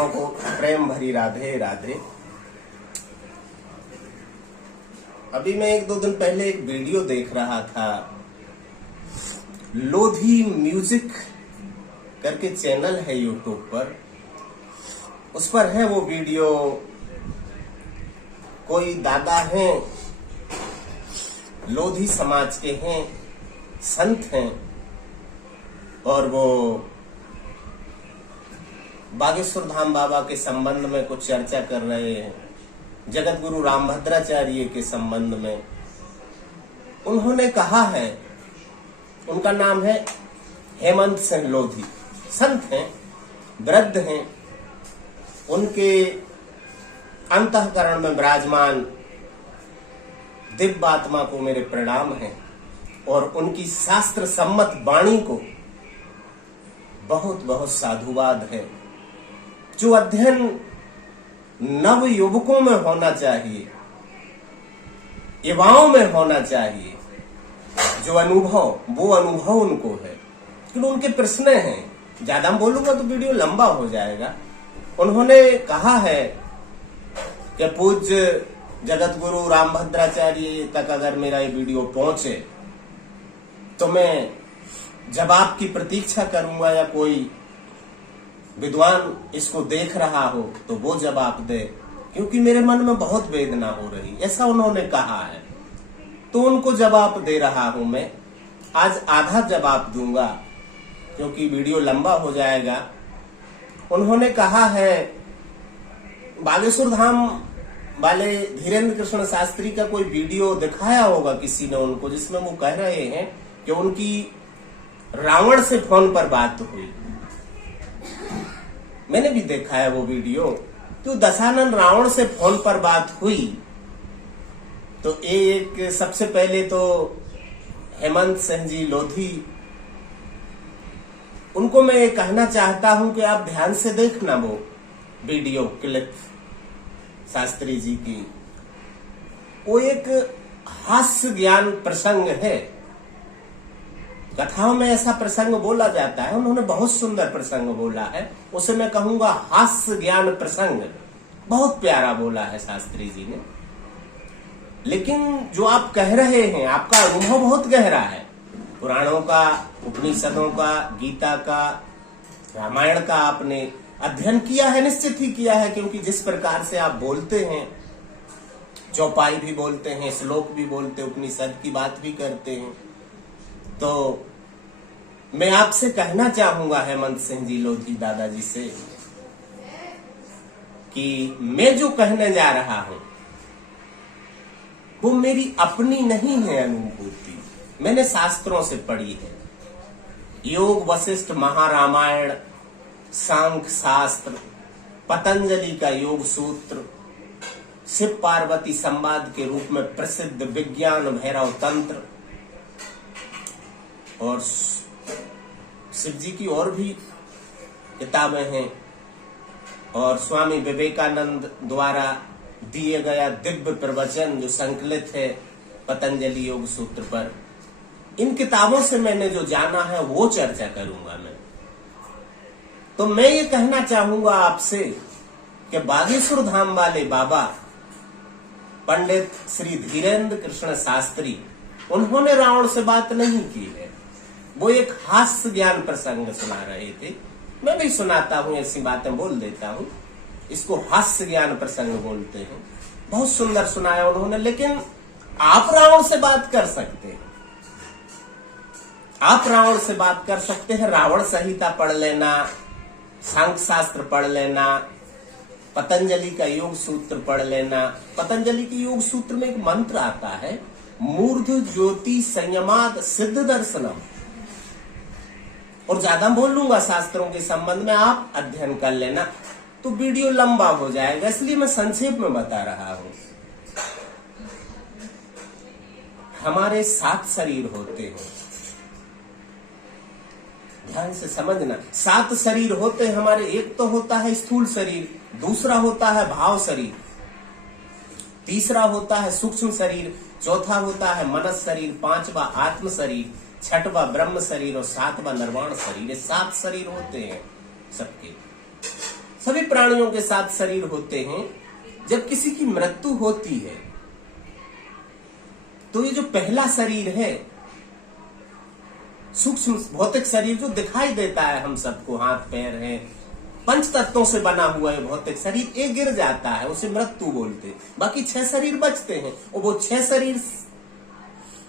भक्तों को प्रेम भरी राधे राधे। अभी मैं 1-2 दिन पहले एक वीडियो देख रहा था, लोधी म्यूजिक करके चैनल है यूट्यूब पर, उस पर है वो वीडियो। कोई दादा हैं, लोधी समाज के हैं, संत हैं, और वो बागेश्वर धाम बाबा के संबंध में कुछ चर्चा कर रहे हैं, जगत गुरु रामभद्राचार्य के संबंध में। उन्होंने कहा है, उनका नाम है हेमंत सिंह लोधी, संत हैं, वृद्ध हैं, उनके अंतःकरण में विराजमान दिव्य आत्मा को मेरे प्रणाम हैं, और उनकी शास्त्र सम्मत वाणी को बहुत बहुत साधुवाद है। जो अध्ययन नव युवकों में होना चाहिए, युवाओं में होना चाहिए, जो अनुभव, वो अनुभव उनको है। लेकिन उनके प्रश्न हैं, ज्यादा बोलूंगा तो वीडियो लंबा हो जाएगा। उन्होंने कहा है कि पूज्य जगत गुरु रामभद्राचार्य तक अगर मेरा ये वीडियो पहुंचे तो मैं जवाब की प्रतीक्षा करूंगा, या कोई विद्वान इसको देख रहा हो तो वो जवाब दे, क्योंकि मेरे मन में बहुत वेदना हो रही, ऐसा उन्होंने कहा है। तो उनको जवाब दे रहा हूं मैं। आज आधा जवाब दूंगा क्योंकि वीडियो लंबा हो जाएगा। उन्होंने कहा है, बागेश्वर धाम वाले धीरेन्द्र कृष्ण शास्त्री का कोई वीडियो दिखाया होगा किसी ने उनको, जिसमें वो कह रहे हैं कि उनकी रावण से फोन पर बात हुई। मैंने भी देखा है वो वीडियो। तो दशानन रावण से फोन पर बात हुई तो एक सबसे पहले तो हेमंत सिंह जी लोधी, उनको मैं कहना चाहता हूं कि आप ध्यान से देखना वो वीडियो क्लिप शास्त्री जी की। वो एक हास्य ज्ञान प्रसंग है। कथाओं में ऐसा प्रसंग बोला जाता है, उन्होंने बहुत सुंदर प्रसंग बोला है, उसे मैं कहूंगा हास्य ज्ञान प्रसंग। बहुत प्यारा बोला है शास्त्री जी ने। लेकिन जो आप कह रहे हैं, आपका अनुभव बहुत गहरा है, पुराणों का, उपनिषदों का, गीता का, रामायण का आपने अध्ययन किया है, निश्चित ही किया है, क्योंकि जिस प्रकार से आप बोलते हैं, चौपाई भी बोलते हैं, श्लोक भी बोलते, उपनिषद की बात भी करते हैं। तो मैं आपसे कहना चाहूंगा हेमंत सिंह जी लोधी दादाजी से कि मैं जो कहने जा रहा हूं वो मेरी अपनी नहीं है अनुभूति, मैंने शास्त्रों से पढ़ी है। योग वशिष्ठ महारामायण, सांख्य शास्त्र, पतंजलि का योग सूत्र, शिव पार्वती संवाद के रूप में प्रसिद्ध विज्ञान भैरव तंत्र, और शिव जी की और भी किताबें हैं, और स्वामी विवेकानंद द्वारा दिए गया दिव्य प्रवचन जो संकलित है पतंजलि योग सूत्र पर। इन किताबों से मैंने जो जाना है वो चर्चा करूंगा मैं। तो मैं ये कहना चाहूंगा आपसे कि बागेश्वर धाम वाले बाबा पंडित श्री धीरेन्द्र कृष्ण शास्त्री, उन्होंने रावण से बात नहीं की है, वो एक हास्य ज्ञान प्रसंग सुना रहे थे। मैं भी सुनाता हूं, ऐसी बातें बोल देता हूं, इसको हास्य ज्ञान प्रसंग बोलते हैं। बहुत सुंदर सुनाया उन्होंने। लेकिन आप रावण से बात कर सकते हैं, आप रावण से बात कर सकते हैं। रावण संहिता पढ़ लेना, सांख्य शास्त्र पढ़ लेना, पतंजलि का योग सूत्र पढ़ लेना। पतंजलि के योग सूत्र में एक मंत्र आता है, मूर्ध ज्योति संयमाद सिद्ध दर्शनम। और ज्यादा बोल लूंगा शास्त्रों के संबंध में, आप अध्ययन कर लेना, तो वीडियो लंबा हो जाएगा, इसलिए मैं संक्षेप में बता रहा हूं। हमारे 7 शरीर होते हैं, ध्यान से समझना। 7 शरीर होते हैं हमारे। एक तो होता है स्थूल शरीर, दूसरा होता है भाव शरीर, तीसरा होता है सूक्ष्म शरीर, चौथा होता है मनस शरीर, पांचवा आत्म शरीर, छठवा ब्रह्म शरीर और सातवां निर्वाण शरीर। ये 7 शरीर होते हैं सबके। सभी प्राणियों के साथ शरीर होते हैं। जब किसी की मृत्यु होती है तो ये जो पहला शरीर है, सूक्ष्म भौतिक शरीर जो दिखाई देता है हम सबको, हाथ पैर है, पंच तत्वों से बना हुआ है भौतिक शरीर, एक गिर जाता है, उसे मृत्यु बोलते। बाकी 6 शरीर बचते हैं और वो 6 शरीर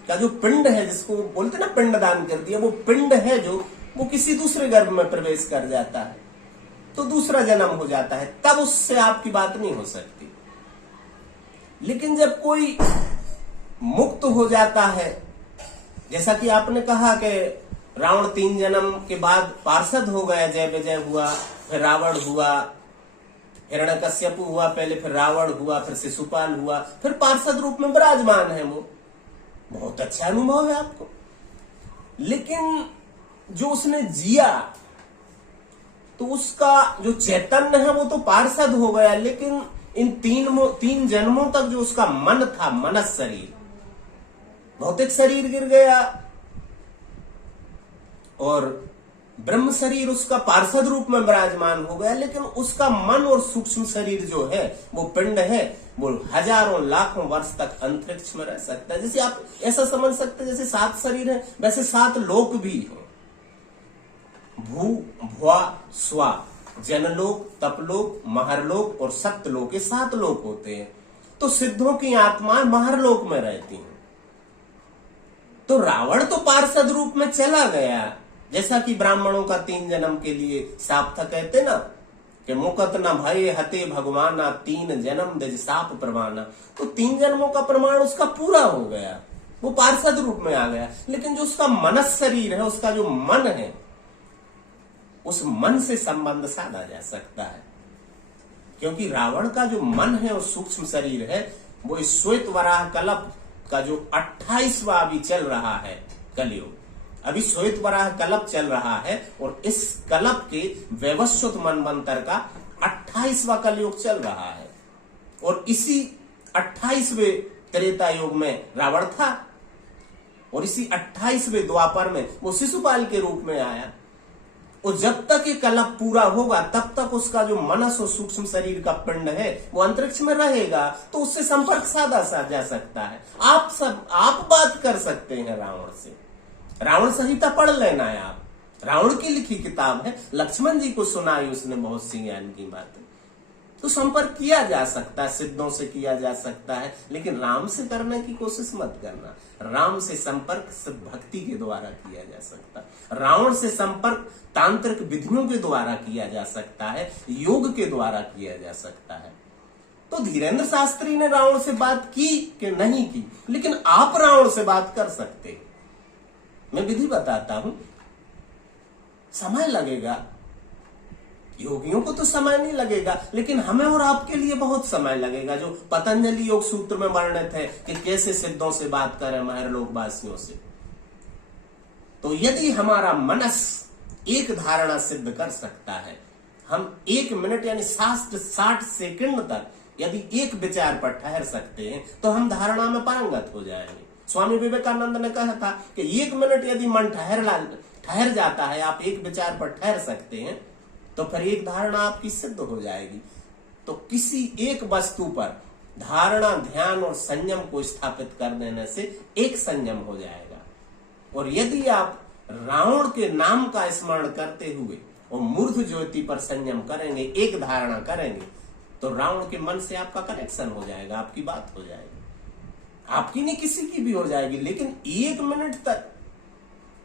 का जो पिंड है, जिसको बोलते ना पिंड दान कर दिया, वो पिंड है जो वो किसी दूसरे गर्भ में प्रवेश कर जाता है तो दूसरा जन्म हो जाता है, तब उससे आपकी बात नहीं हो सकती। लेकिन जब कोई मुक्त हो जाता है, जैसा कि आपने कहा कि रावण 3 जन्म के बाद पार्षद हो गया, जय विजय हुआ, फिर रावण हुआ, हिरण्यकश्यप हुआ पहले, फिर रावण हुआ, फिर शिशुपाल हुआ, फिर पार्षद रूप में विराजमान है। वो बहुत अच्छा अनुभव है आपको। लेकिन जो उसने जिया तो उसका जो चैतन्य है वो तो पार्षद हो गया, लेकिन इन 3 जन्मों तक जो उसका मन था, मनस शरीर, भौतिक शरीर गिर गया और ब्रह्म शरीर उसका पार्षद रूप में विराजमान हो गया, लेकिन उसका मन और सूक्ष्म शरीर जो है, वो पिंड है, वो हजारों लाखों वर्ष तक अंतरिक्ष में रह सकता है। जैसे आप ऐसा समझ सकते हैं जैसे 7 शरीर है, वैसे 7 लोक भी हैं। भू भुआ स्वा, जनलोक, तपलोक, महरलोक और सत्यलोक, ये 7 लोक होते हैं। तो सिद्धों की आत्माएं महरलोक में रहती हैं। तो रावण तो पार्षद रूप में चला गया, जैसा कि ब्राह्मणों का 3 जन्म के लिए साप था, कहते ना कि मुकत न भय हते भगवाना, 3 जन्म दिज साप प्रमाना। तो 3 जन्मों का प्रमाण उसका पूरा हो गया, वो पार्षद रूप में आ गया। लेकिन जो उसका मनस शरीर है, उसका जो मन है, उस मन से संबंध साधा जा सकता है, क्योंकि रावण का जो मन है और सूक्ष्म शरीर है, वो इस श्वेत वराह कल्प का जो 28वां अभी चल रहा है कलयुग, अभी श्वेत वराह कल्प चल रहा है और इस कल्प के वैवस्वत मनवंतर का 28वां कलयुग चल रहा है। और इसी 28वें त्रेता युग में रावण था और इसी 28वें द्वापर में वो शिशुपाल के रूप में आया। और जब तक ये कल्प पूरा होगा तब तक उसका जो मनस और सूक्ष्म शरीर का पिंड है वो अंतरिक्ष में रहेगा, तो उससे संपर्क साधा जा सकता है। आप बात कर सकते हैं रावण से, रावण संहिता पढ़ लेना है आप, रावण की लिखी किताब है, लक्ष्मण जी को सुनाई उसने बहुत सी ज्ञान की बातें। तो संपर्क किया जा सकता है, सिद्धों से किया जा सकता है, लेकिन राम से करने की कोशिश मत करना। राम से संपर्क सिर्फ भक्ति के द्वारा किया जा सकता है। रावण से संपर्क तांत्रिक विधियों के द्वारा किया जा सकता है, योग के द्वारा किया जा सकता है। तो धीरेन्द्र शास्त्री ने रावण से बात की कि नहीं की, लेकिन आप रावण से बात कर सकते हैं। मैं विधि बताता हूं, समय लगेगा, योगियों को तो समय नहीं लगेगा, लेकिन हमें और आपके लिए बहुत समय लगेगा। जो पतंजलि योग सूत्र में वर्णित है कि कैसे सिद्धों से बात करें महरलोकवासियों से। तो यदि हमारा मनस एक धारणा सिद्ध कर सकता है, हम 1 मिनट यानी 60 सेकंड तक यदि एक विचार पर ठहर सकते हैं तो हम धारणा में पारंगत हो जाएंगे। स्वामी विवेकानंद ने कहा था कि 1 मिनट यदि मन ठहर जाता है, आप एक विचार पर ठहर सकते हैं, तो फिर एक धारणा आपकी सिद्ध हो जाएगी। तो किसी एक वस्तु पर धारणा, ध्यान और संयम को स्थापित कर देने से एक संयम हो जाएगा। और यदि आप रावण के नाम का स्मरण करते हुए और मूर्ध ज्योति पर संयम करेंगे, एक धारणा करेंगे, तो रावण के मन से आपका कनेक्शन हो जाएगा, आपकी बात हो जाएगी, आपकी नहीं किसी की भी हो जाएगी। लेकिन 1 मिनट तक,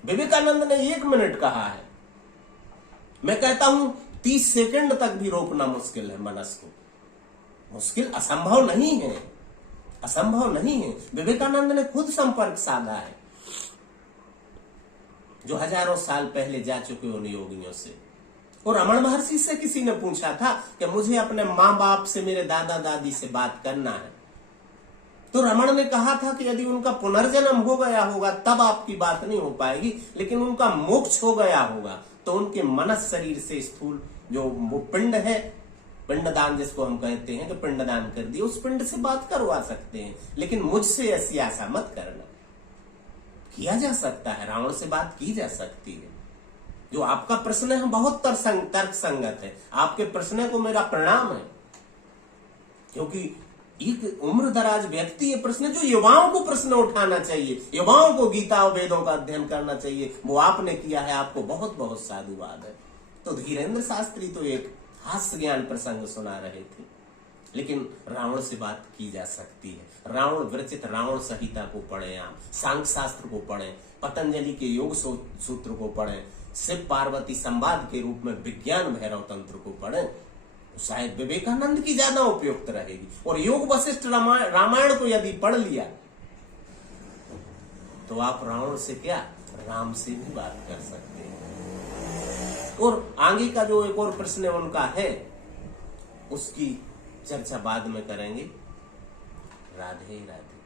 विवेकानंद ने 1 मिनट कहा है, मैं कहता हूं 30 सेकंड तक भी रोकना मुश्किल है मनस को। मुश्किल, असंभव नहीं है, असंभव नहीं है। विवेकानंद ने खुद संपर्क साधा है, जो हजारों साल पहले जा चुके उन योगियों से। और रमण महर्षि से किसी ने पूछा था कि मुझे अपने माँ बाप से, मेरे दादा दादी से बात करना है, तो रमण ने कहा था कि यदि उनका पुनर्जन्म हो गया होगा तब आपकी बात नहीं हो पाएगी, लेकिन उनका मोक्ष हो गया होगा तो उनके मनस शरीर से स्थूल जो वो पिंड है, पिंडदान जिसको हम कहते हैं कि पिंडदान कर दिए, उस पिंड से बात करवा सकते हैं। लेकिन मुझसे ऐसी आशा मत करना। किया जा सकता है, रावण से बात की जा सकती है, जो आपका प्रश्न है बहुत तर्क संगत है। आपके प्रश्न को मेरा प्रणाम है, क्योंकि एक उम्र दराज व्यक्ति ये प्रश्न जो युवाओं को प्रश्न उठाना चाहिए, युवाओं को गीता और वेदों का अध्ययन करना चाहिए, वो आपने किया है। आपको बहुत बहुत साधुवाद है। तो धीरेन्द्र शास्त्री तो एक हास्य ज्ञान प्रसंग सुना रहे थे, लेकिन रावण से बात की जा सकती है। रावण विरचित रावण संहिता को पढ़ें, आप सांख्य शास्त्र को पढ़ें, पतंजलि के योग सूत्र को पढ़ें, शिव पार्वती संवाद के रूप में विज्ञान भैरव तंत्र को पढ़ें, शायद विवेकानंद की ज्यादा उपयुक्त रहेगी। और योग वशिष्ठ रामायण को यदि पढ़ लिया तो आप रावण से क्या, राम से भी बात कर सकते हैं। और आगे का जो एक और प्रश्न उनका है, उसकी चर्चा बाद में करेंगे। राधे राधे।